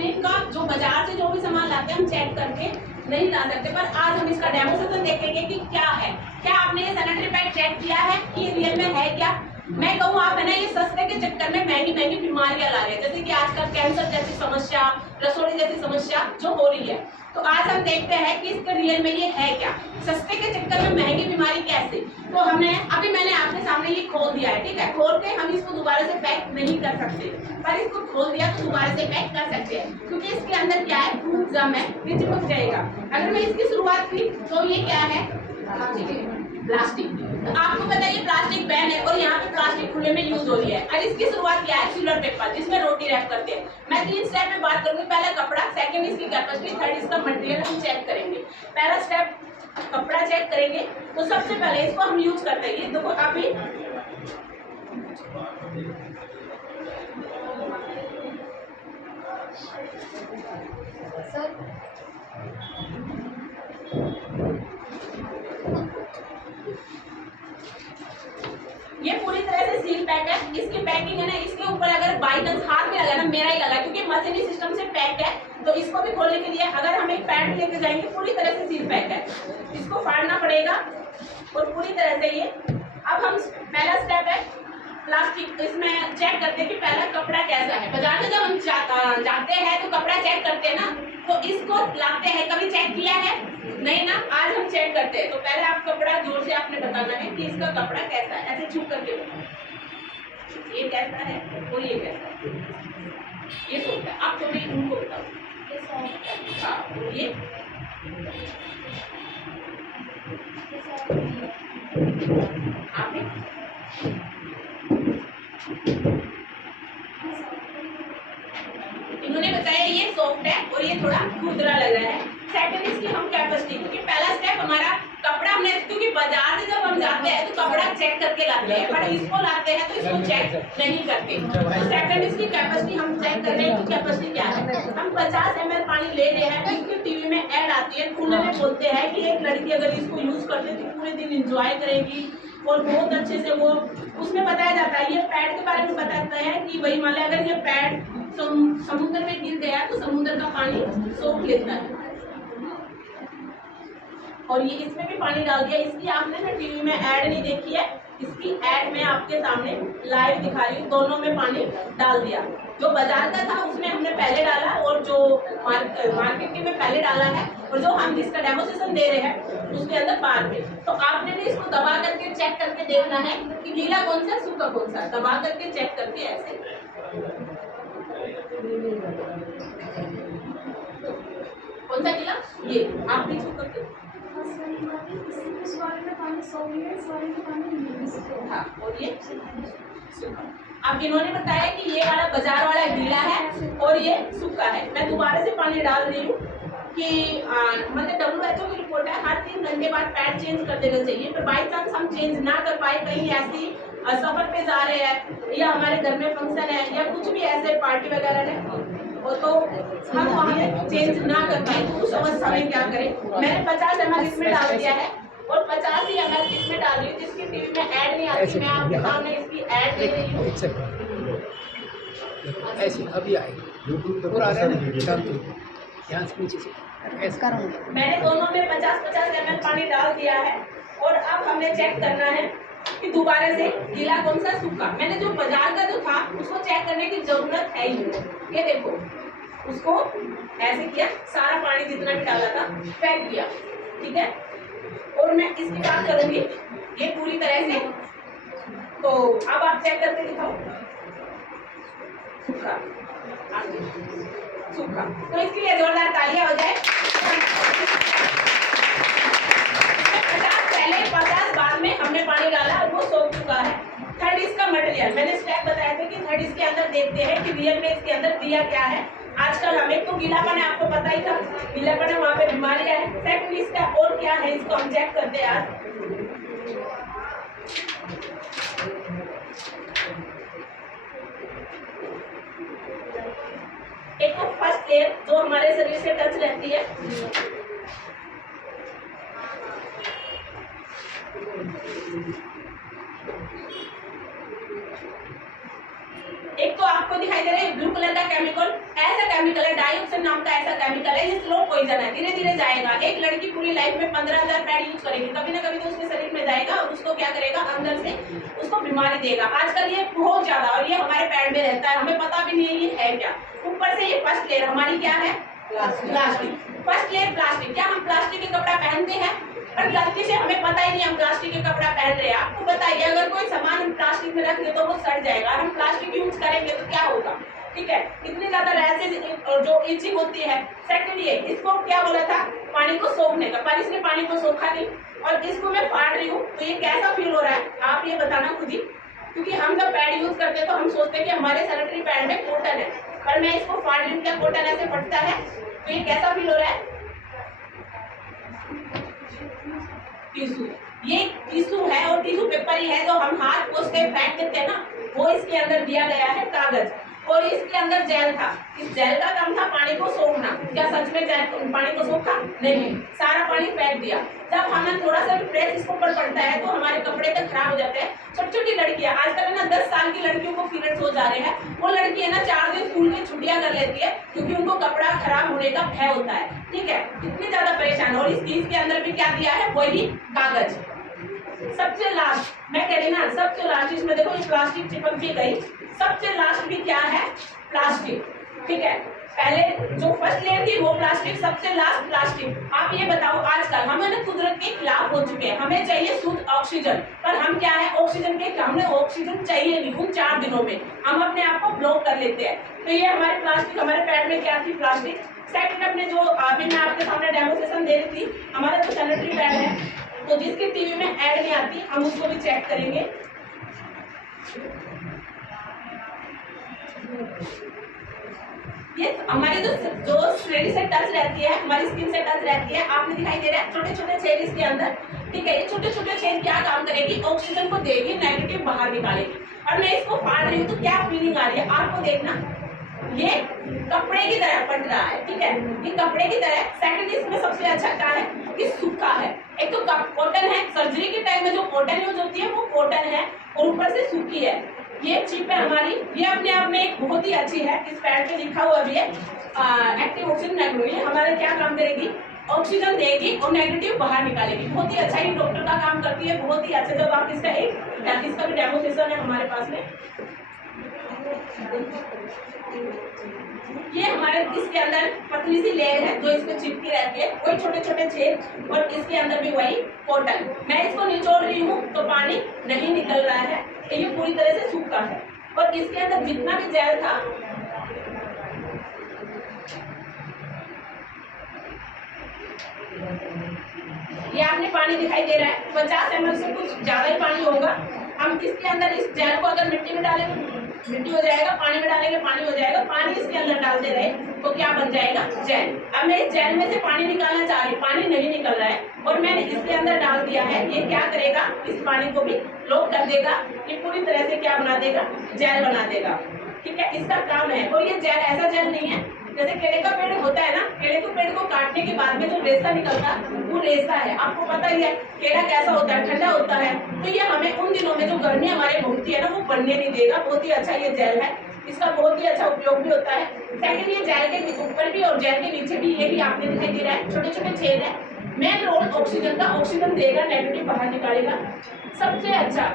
Minute का जो बाजार से जो भी सामान लाते हैं हम चेक करके नहीं ला सकते, पर आज हम इसका डेमोस्ट्रेशन देखेंगे कि क्या है। क्या आपने ये सैनिटरी पैड चेक किया है कि ये रियल में है क्या? मैं कहूँ आप है ना, ये सस्ते के चक्कर में महंगी महंगी बीमारियां ला रहे हैं, जैसे कि आजकल कैंसर जैसी समस्या, रसोड़ी जैसी समस्या जो हो रही है। तो आज हम देखते हैं कि इसका रियल में ये है क्या, सस्ते के चक्कर में महंगी बीमारी कैसे। तो हमें अभी मैंने आपके सामने ये खोल दिया है, ठीक है। खोल के हम इसको दोबारा से पैक नहीं कर सकते, पर इसको खोल दिया तो दोबारा से पैक कर सकते हैं, क्योंकि इसके अंदर क्या है, खूब जम है, ये चिपक जाएगा। अगर मैं इसकी शुरुआत की तो ये क्या है, प्लास्टिक। तो आपको पता है ये प्लास्टिक बैन है और यहाँ पे प्लास्टिक खुले में यूज हो रही है। और इसकी शुरुआत क्या है, सिल्वर पेपर, जिसमें रोटी रैप करते हैं। मैं 3 स्टेप में बात करूंगी। पहला कपड़ा, सेकंड इसकी कैपेसिटी, थर्ड इसका मटेरियल हम चेक करेंगे। पहला स्टेप कपड़ा चेक करेंगे। तो सबसे पहले इसको हम यूज करते हैं, ये देखो अभी सर ये पूरी तरह से सील पैक है। इसकी पैकिंग है ना, इसके ऊपर अगर बाई चांस हाथ भी लगा ना, मेरा ही लगा क्योंकि मशीनी सिस्टम से पैक है, तो इसको भी खोलने के लिए अगर हम एक पैड लेके जाएंगे, पूरी तरह से सील पैक है, इसको फाड़ना पड़ेगा और पूरी तरह से ये। अब हम पहला स्टेप है प्लास्टिक, इसमें चेक करते हैं कि पहला कपड़ा कैसा है। बाजार से जब हम जाते हैं तो कपड़ा चेक करते हैं ना, तो इसको लाते हैं, कभी चेक किया है नहीं ना, आज हम चेक करते हैं। तो पहले आप कपड़ा जोर से आपने बताना है कि इसका कपड़ा कैसा है, ऐसे छू करके बताओ ये कैसा है और ये कैसा है। ये सॉफ्ट है, आप थोड़ी उनको बताओ। हाँ, ये आपने इन्होंने बताया ये सॉफ्ट है और ये थोड़ा खुरदरा लग रहा है। सेकंड इसकी हम कैपेसिटी, क्योंकि पहला स्टेप हमारा कपड़ा हमने, क्योंकि बाजार से जब हम जाते हैं तो कपड़ा चेक करके लाते हैं, पर इसको लाते हैं तो इसको चेक नहीं करते। तो सेकंड इसकी कैपेसिटी हम चेक कर रहे हैं कि कैपेसिटी क्या है। हम 50 ml पानी ले रहे हैं, इसकी टीवी में ऐड आती है, खुले में बोलते हैं कि एक लड़की अगर इसको यूज करते तो पूरे दिन इंजॉय करेगी और बहुत अच्छे से वो, उसमें बताया जाता है, ये पैड के बारे में बताता है कि वही मान लें अगर ये पैड समुद्र में गिर गया तो समुद्र का पानी सोख लेता है। और ये इसमें भी पानी डाल दिया। इसकी आपने ना टीवी में ऐड नहीं देखी है, इसकी ऐड में आपके सामने लाइव दिखा रही हूँ, दोनों में पानी डाल दिया। जो बाजार का था उसमें हमने पहले डाला और जो मार्केट के में पहले डाला है, और जो हम जिसका डेमोस्ट्रेशन दे रहे हैं उसके अंदर बाद में। तो आपने भी इसको दबा करके चेक करके देखना है कि गीला कौन सा सूखा कौन सा, दबा करके चेक करके ऐसे। कौन सा गीला, ये आप भी छू करके। हाँ, और ये अब इन्होंने बताया कि ये वाला बाजार वाला गीला है और ये सूखा है। मैं दोबारा से पानी डाल रही हूँ कि मतलब WHO की रिपोर्ट है हर 3 घंटे बाद पैड चेंज कर देना चाहिए, पर बाई चांस हम चेंज ना कर पाए, कहीं ऐसी सफर पे जा रहे हैं या हमारे घर में फंक्शन है या कुछ भी ऐसे पार्टी वगैरह है, तो हम वहाँ पे चेंज ना कर पाए तो उस अवस्था में क्या करें। मैंने 50 ml इसमें डाल दिया है और 50 ही ml इसमें डाल दी, जिसकी टीवी में ऐड नहीं आती, मैं आपके सामने इसकी ऐड दे रही हूँ। ऐसे अभी आएगी और आ रहा है शांति यहाँ से नीचे से ऐसे करूँगा। मैंने दोनों में 50-50 ml पानी डाल दिया है और अब हमने चेक करना है कि दोबारा से गीला कौन सा सूखा। मैंने जो बाजार का जो था उसको चेक करने की जरूरत है ही नहीं। ये देखो, उसको ऐसे किया, सारा पानी जितना भी डाला था फेंक दिया, ठीक है। और मैं इसकी बात करूंगी ये पूरी तरह से, तो अब आप चेक करके दिखाओ सूखा, सूखा। तो इसके लिए जोरदार तालियां हो जाए। 50 पहले 50 बाद में हमने पानी डाला और वो सूख चुका है। थर्ड इसका मटेरियल, मैंने स्टेप बताया था कि थर्ड इसके अंदर देखते हैं कि रियल में इसके अंदर दिया क्या है। आजकल हमें तो गीलापन है, आपको पता ही था गीलापन है, वहाँ पे बीमारियां है। सेकंड इसका और क्या है, इसको हम चेक करते हैं आज। एक तो फर्स्ट लेयर जो हमारे शरीर से टच रहती है, एक तो आपको दिखाई दे रहा है ब्लू कलर का केमिकल, ऐसा केमिकल है डाइऑक्सिन नाम का ऐसा केमिकल है, ये स्लो पॉइजन है, धीरे धीरे जाएगा। एक लड़की पूरी लाइफ में 15,000 पैड यूज करेगी, कभी ना कभी तो उसके शरीर में जाएगा और उसको क्या करेगा, अंदर से उसको बीमारी देगा। आजकल ये बहुत ज्यादा, और ये हमारे पैड में रहता है, हमें पता भी नहीं है ये है क्या। ऊपर से ये फर्स्ट लेयर हमारी क्या है, प्लास्टिक। First layer plastic. क्या हम प्लास्टिक के कपड़ा पहनते हैं? पर गलती से हमें पता ही नहीं हम प्लास्टिक के कपड़ा पहन रहे हैं। आपको बताइए, अगर कोई सामान हम प्लास्टिक में रख दे तो वो सड़ जाएगा, हम प्लास्टिक यूज करेंगे तो क्या होगा, ठीक है। इतनी ज्यादा रैशेज जो इचिंग होती है। सेकंड ये, इसको क्या बोला था, पानी को सोखने का, पर इसने पानी को सोखा नहीं, और इसको मैं फाड़ रही हूँ तो ये कैसा फील हो रहा है आप ये बताना खुद ही। क्योंकि हम जब पैड यूज करते हैं तो हम सोचते हैं कि हमारे सैनिटरी पैड में कॉटन है, पर मैं इसको फाड़ रही हूँ, क्या कॉटन ऐसे फटता है, तो ये कैसा फील हो रहा है, टिश्यू। ये टिश्यू है और टिश्यू पेपर ही है जो हम हाथ पोंछ के फेंक देते हैं ना, वो इसके अंदर दिया गया है कागज, और इसके अंदर जेल था। इस जेल का काम था पानी को सोखना। क्या सच में जेल पानी को सोखा? नहीं, सारा पानी फेंक दिया। जब हमें थोड़ा सा भी प्रेस इसके ऊपर पड़ता है तो हमारे कपड़े तक खराब हो जाते हैं। छोटी छोटी लड़कियां आजकल है ना, 10 साल की लड़कियों को पीरियड्स हो जा रहे हैं, वो लड़की है ना 4 दिन स्कूल की छुट्टियां कर लेती है क्योंकि उनको कपड़ा खराब होने का भय होता है, ठीक है। इतनी ज्यादा परेशान। और इस चीज के अंदर भी क्या दिया है, वही कागज। सबसे लास्ट मैं कह रही ना, सबसे लास्ट इसमें देखो ये प्लास्टिक चिपक भी गई। सबसे लास्ट भी क्या है, प्लास्टिक, ठीक है। पहले जो फर्स्ट लेयर थी वो प्लास्टिक, सबसे लास्ट प्लास्टिक। आप ये बताओ, आजकल हम है ना कुदरत के खिलाफ हो चुके हैं। हमें चाहिए शुद्ध ऑक्सीजन, पर हम क्या है, ऑक्सीजन के, हमें ऑक्सीजन चाहिए नहीं। उन 4 दिनों में हम अपने आप को ब्लॉक कर लेते हैं। तो ये हमारे प्लास्टिक, हमारे पैड में क्या थी, प्लास्टिक। सेकंड अपने जो अभी मैं आपके सामने डेमोस्ट्रेशन दे रही थी, हमारा जो सैनिटरी पैड है, तो जिसकी टीवी में ऐड नहीं आती हम उसको भी चेक करेंगे। ये हमारी जो शरीर से टच रहती है, हमारी स्किन से टच रहती है, आपने दिखाई दे रहा है छोटे छोटे छेद इसके अंदर, ठीक है। ये छोटे छोटे छेद क्या काम करेगी, ऑक्सीजन को देगी, नेगेटिव बाहर निकालेगी। और मैं इसको फाड़ रही हूँ तो क्या फीलिंग आ रही है आपको, देखना ये कपड़े की तरह फट रहा है, ठीक है, ये कपड़े की तरह। सेकंड इसमें सबसे अच्छा क्या है कि सूखा है। एक तो कॉटन है, सर्जरी के टाइम में जो कॉटन यूज होती है वो कॉटन है, और ऊपर से सूखी है। ये चिप है हमारी, ये अपने आप में एक बहुत ही अच्छी है। इस पैड पे लिखा हुआ भी है एक्टिव ऑक्सीजन नेगेटिव। ये हमारे क्या काम करेगी, ऑक्सीजन देगी और नेगेटिव बाहर निकालेगी। बहुत ही अच्छा ये डॉक्टर का काम करती है, बहुत ही अच्छा। जब आप इसका भी डेमोस्ट्रेशन है हमारे पास में। ये हमारे इसके अंदर पतली सी लेयर है जो इसमें चिपकी रहती है, वही छोटे छोटे छेद, और इसके अंदर भी वही कॉटन। मैं इसको निचोड़ रही हूँ तो पानी नहीं निकल रहा है, ये पूरी तरह से सूखा है। और इसके अंदर जितना भी जेल था, ये आपने पानी दिखाई दे रहा है, 50 ml से कुछ ज्यादा ही पानी होगा। हम इसके अंदर इस जेल को अगर मिट्टी में डालेंगे मिट्टी हो जाएगा, पानी में डालेंगे पानी हो जाएगा। पानी इसके अंदर डालते रहे तो क्या बन जाएगा, जेल। अब मैं इस जेल में से पानी निकालना चाह रही हूँ, पानी नहीं निकल रहा है, और मैंने इसके अंदर डाल दिया है। ये क्या करेगा, इस पानी को भी लॉक कर देगा, ये पूरी तरह से क्या बना देगा, जेल बना देगा, ठीक है। इसका काम है। और ये जेल ऐसा जेल नहीं है जैसे केले का पेड़ होता है ना, केले के पेड़ को काटने के बाद में जो रेशा निकलता है वो रेशा है। आपको पता ही है केला कैसा होता है, ठंडा होता है। तो ये हमें उन दिनों में जो गर्मी हमारे होती है ना वो बढ़ने नहीं देगा। बहुत ही अच्छा ये जेल है, इसका बहुत ही अच्छा उपयोग भी होता है। सेकंड, ये जेल के ऊपर भी और जेल के नीचे भी, ये भी आपने दिखाई दे रहा है, छोटे छोटे छेद है। मेन रोल ऑक्सीजन का, ऑक्सीजन देगा, नेगेटिव बाहर निकालेगा। सबसे अच्छा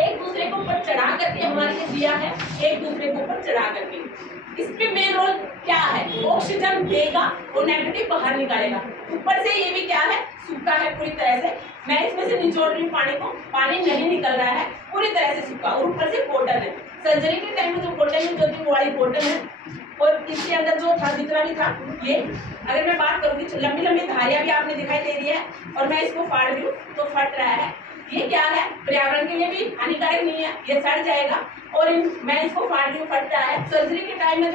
एक दूसरे को ऊपर चढ़ा करके हमारे लिए दिया है, एक दूसरे को ऊपर चढ़ा करके। इसमें मेन रोल क्या है, ऑक्सीजन देगा और नेगेटिव बाहर निकालेगा। ऊपर से ये भी क्या है, सूखा है पूरी तरह से। मैं इसमें से निचोड़ रही हूँ पानी को, पानी नहीं निकल रहा है, पूरी तरह से सूखा, और ऊपर से कॉटन है। सर्जरी के टाइम में जो कॉटन यूज होती है वो वाली कॉटन है। और इसके अंदर जो था, जितना भी था, ये अगर मैं बात करूंगी, लंबी लंबी धारियां भी आपने दिखाई दे रही है, और मैं इसको फाड़ रही हूँ तो फट रहा है। ये क्या है, पर्यावरण के लिए भी हानिकारक नहीं है, ये सड़ जाएगा। और मैं इसको फाड़ रही हूँ, फट रहा है। सर्जरी के टाइम में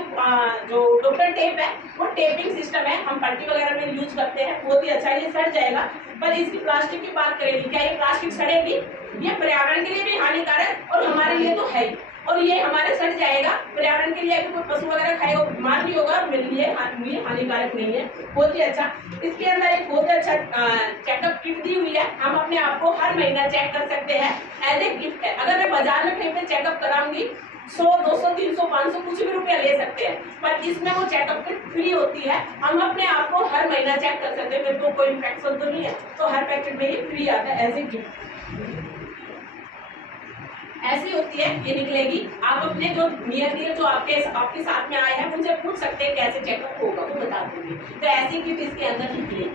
जो डॉक्टर टेप है वो टेपिंग सिस्टम है, हम पट्टी वगैरह में यूज करते हैं, बहुत ही अच्छा। ये सड़ जाएगा। पर इसकी प्लास्टिक की बात करेंगे, क्या ये प्लास्टिक सड़ेगी? ये पर्यावरण के लिए भी हानिकारक और हमारे लिए तो है ही। और ये हमारे सड़ जाएगा, पर्यावरण के लिए, अगर कोई पशु वगैरह खाएगा बीमार भी होगा, मेरे लिए हानिकारक नहीं है। बहुत ही अच्छा। इसके अंदर एक बहुत अच्छा चेकअप किट दी हुई है, हम अपने आप को हर महीना चेक कर सकते हैं, एज ए गिफ्ट है। अगर मैं बाजार में कहीं पे चेकअप कराऊंगी 100, 200, 300, 500 कुछ भी रुपया ले सकते हैं, पर इसमें वो चेकअप किट फ्री होती है। हम अपने आप को हर महीना चेक कर सकते हैं, मेरे को कोई इन्फेक्शन तो नहीं है, तो हर पैकेट में ये फ्री आता है एज ए गिफ्ट। ऐसी होती है, ये निकलेगी। आप अपने जो नियर जो आपके साथ में आए हैं उनसे पूछ सकते हैं कैसे चेकअप होगा, वो बता देंगे। तो ऐसी किट इसके अंदर निकलेगी।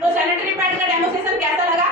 तो सैनिटरी पैड का डेमोस्ट्रेशन कैसा लगा?